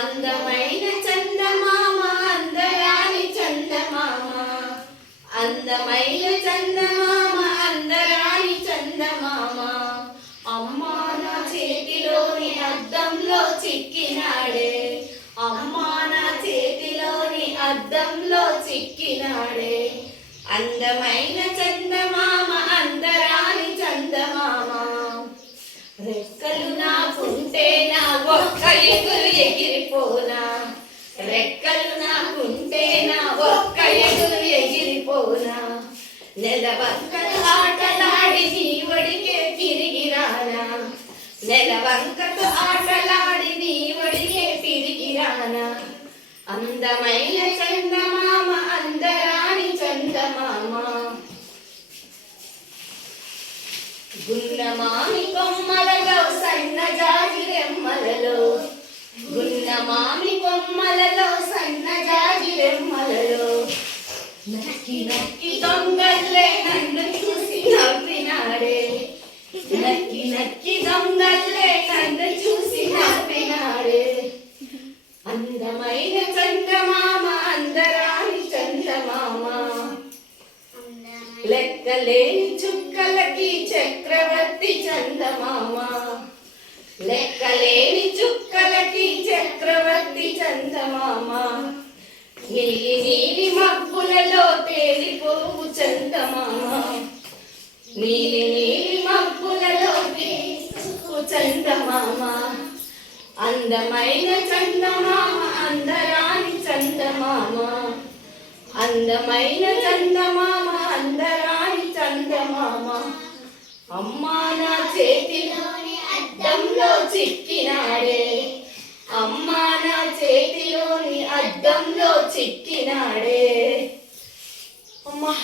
అందమైన చందమామ అందరాని చందమామ. అందమైన చందమామ అందరాని చందమామ. అమ్మా నా చేతిలోని అద్దంలో చిక్కినాడే. అమ్మాన నా చేతిలోని అద్దంలో చిక్కినాడే. అందమైన చందమామ అందరాని చందమామ. రెక్కలు నాకుంటే నా ఒక్క ఎగురు ఎగిరిపోనా రెక్కలు నాకుంటే నా ఒక్క ఎగురు ఎగిరిపోనా నెలవంకలు ఆటలాడి నీ ఒడికే తిరిగి రానా? నెలవంకలు ఆటలాడి నీ ఒడికే తిరిగి రానా? అందమైన చందమామ అందరాని చందమామ. గున్నమామి కొమ్మలలో సన్న జాజిరెమ్మ గున్నమామి కొమ్మలలో సన్నజాజి రెమ్మలలో నక్కి నక్కి దొంగల్లే నన్ను చూసి నవ్వినాడే. నక్కి నక్కి దొంగల్లే నన్ను చూసి నవ్వినాడే. అందమైన చందమామ అందరాని చందమామ. లెక్కలేని చుక్కలకి చక్రవర్తి చందమామ. లెక్కలేని చుక్కలకి చక్రవర్తి చందమామ. నీ నీలి నీలి మబ్బులలోకి చందమామ. అందమైన చందమామ అందరాని చందమామ. అందమైన చందమామ అందరాని చందమామ. అమ్మా నా చేతిలోని అద్దంలో చిక్కినాడే. అమ్మా నా చేతిలోని అద్దంలో చిక్కినాడే. అమ్మా